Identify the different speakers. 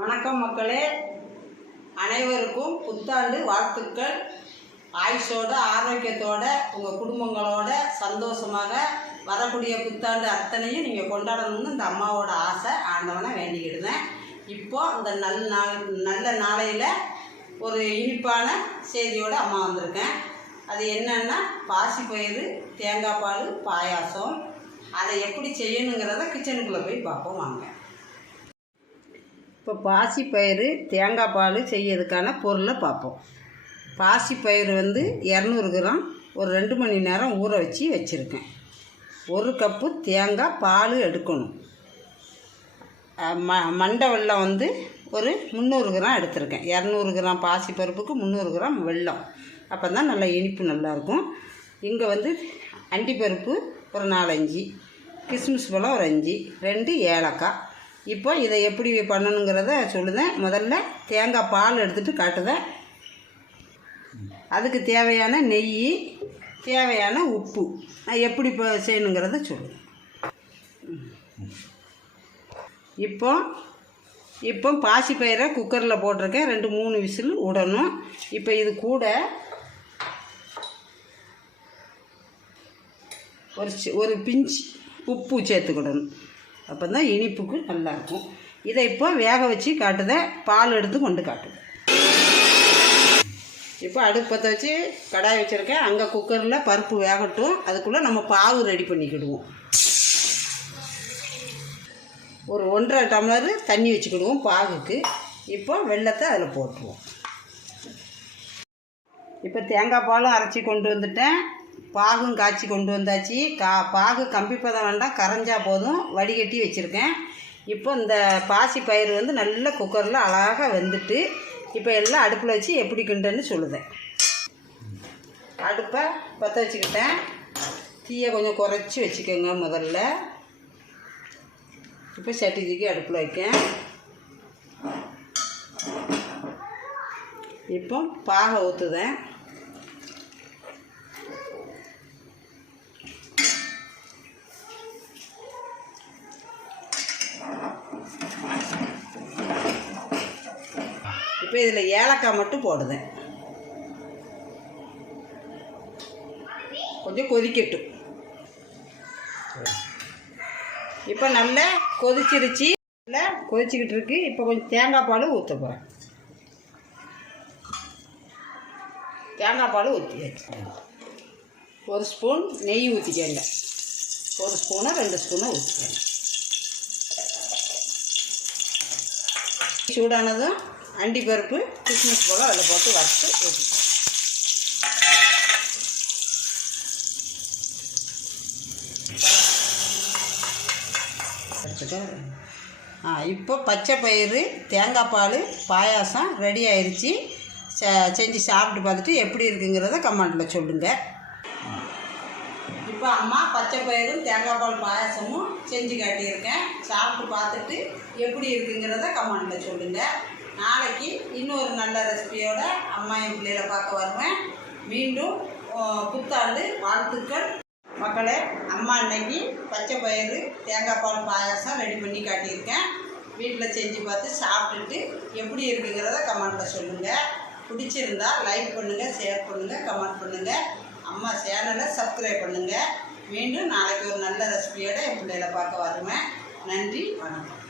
Speaker 1: வணக்கம் மக்களே. அனைவருக்கும் புத்தாண்டு வாழ்த்துக்கள். ஆயுஷோட ஆரோக்கியத்தோட உங்கள் குடும்பங்களோட சந்தோஷமாக வரக்கூடிய புத்தாண்டு அத்தனையும் நீங்கள் கொண்டாடணும்னு இந்த அம்மாவோட ஆசை. ஆண்டவனை வேண்டிக்கிடுவேன். இப்போ இந்த நல்ல நாள் நல்ல நாளையில் ஒரு இனிப்பான செய்தியோட அம்மா வந்திருக்கேன். அது என்னன்னா பாசிப்பயிறு தேங்காய் பால் பாயாசம். அதை எப்படி செய்யணுங்கிறத கிச்சனுக்குள்ளே போய் பார்ப்போம் வாங்க. இப்போ பாசிப்பயிறு தேங்காய் பால் செய்யறதுக்கான பொருளை பார்ப்போம். பாசிப்பயிறு வந்து இரநூறு கிராம் ஒரு ரெண்டு மணி நேரம் ஊற வச்சு வச்சுருக்கேன். ஒரு கப்பு தேங்காய் பால் எடுக்கணும். ம மண்டை வெல்லம் வந்து ஒரு முந்நூறு கிராம் எடுத்திருக்கேன். இரநூறு கிராம் பாசிப்பருப்புக்கு முந்நூறு கிராம் வெள்ளம் அப்போ தான் நல்லா இனிப்பு நல்லாயிருக்கும். இங்கே வந்து அண்டிப்பருப்பு ஒரு நாலஞ்சு கிஸ்மிஸ் பழம் ஒரு அஞ்சு ரெண்டு ஏலக்காய். இப்போ இதை எப்படி பண்ணணுங்கிறத சொல்லுதேன். முதல்ல தேங்காய் பால் எடுத்துகிட்டு காட்டுதேன். அதுக்கு தேவையான நெய் தேவையான உப்பு. நான் எப்படி இப்போ செய்யணுங்கிறத சொல்லுவேன் இப்போ இப்போ பாசிப்பயிரை குக்கரில் போட்டிருக்கேன். ரெண்டு மூணு விசில் விடணும். இப்போ இது கூட ஒரு ஒரு பிஞ்சு உப்பு சேர்த்துக்கிடணும். அப்போ தான் இனிப்புக்கு நல்லாயிருக்கும். இதை இப்போ வேக வச்சு காட்டுதேன் பால் எடுத்து கொண்டு காட்டுது. இப்போ அடுப்பத்தை வச்சு கடாய் வச்சுருக்கேன். அங்கே குக்கரில் பருப்பு வேகட்டும். அதுக்குள்ளே நம்ம பாவு ரெடி பண்ணிக்கிடுவோம். ஒரு ஒன்றரை டம்ளர் தண்ணி வச்சுக்கிடுவோம் பாகுக்கு. இப்போ வெள்ளத்தை அதில் போட்டுருவோம். இப்போ தேங்காய் பாலும் அரைச்சி கொண்டு வந்துட்டேன். பாகும் காய்ச்சி கொண்டு வந்தாச்சு. கா பாகு கம்பி பதம் வேண்டாம் கரைஞ்சா போதும். வடிகட்டி வச்சுருக்கேன். இப்போ இந்த பாசி பயிர் வந்து நல்ல குக்கரில் அழகாக வெந்துட்டு இப்போ எல்லாம் அடுப்பில் வச்சு எப்படி கிண்டுன்னு சொல்லுதேன். அடுப்பை பற்ற வச்சுக்கிட்டேன். தீயை கொஞ்சம் குறைச்சி வச்சுக்கோங்க முதல்ல. இப்போ சட்டிஜிக்கு அடுப்பில் வைக்கேன். இப்போ பாகை ஊற்றுதேன் இப்போ இதில் ஏலக்காய் மட்டும் போடுதேன். கொஞ்சம் கொதிக்கட்டும். இப்போ நல்லா கொதிச்சிருச்சு. நல்லா கொதிச்சுக்கிட்டு இருக்கு. இப்போ கொஞ்சம் தேங்காய் பால் ஊற்ற போகிறேன் தேங்காய் பால் ஊற்றியாச்சு ஒரு ஸ்பூன் நெய் ஊற்றிக்கங்க ஒரு ஸ்பூனை ரெண்டு ஸ்பூனை ஊற்றிக்கங்க சூடானதும் அண்டி பருப்பு கிஸ்மிஸ் போல் அதில் போட்டு வறுத்து ஊற்றிக்கலாம் ஆ இப்போ பச்சை பயிறு தேங்காய் பால் பாயாசம் ரெடி ஆயிடுச்சு செஞ்சு சாப்பிட்டு பார்த்துட்டு எப்படி இருக்குங்கிறத கமெண்ட்டில் சொல்லுங்கள் இப்போ அம்மா பச்சை பயிரும் தேங்காய் பால் பாயாசமும் செஞ்சு காட்டியிருக்கேன். சாப்பிட்டு பார்த்துட்டு எப்படி இருக்குங்கிறத கமெண்ட்டில் சொல்லுங்கள் நாளைக்கு இன்னொரு நல்ல ரெசிபியோட அம்மா என் பிள்ளைகளை பார்க்க வருவேன். மீண்டும் புத்தாண்டு வாழ்த்துக்கள். மக்களே அம்மா அன்னைக்கு பச்சை பயிறு தேங்காய் பால் பாயாசம் ரெடி பண்ணி காட்டியிருக்கேன். வீட்டில் செஞ்சு பார்த்து சாப்பிட்டுட்டு எப்படி இருக்குங்கிறத கமெண்ட்டில் சொல்லுங்கள் பிடிச்சிருந்தா லைக் பண்ணுங்கள் ஷேர் பண்ணுங்கள் கமெண்ட் பண்ணுங்கள் அம்மா சேனலை சப்ஸ்கிரைப் பண்ணுங்கள் மீண்டும் நாளைக்கு ஒரு நல்ல ரெசிபியோட என் பிள்ளைகளை பார்க்க வருவேன். நன்றி வணக்கம்.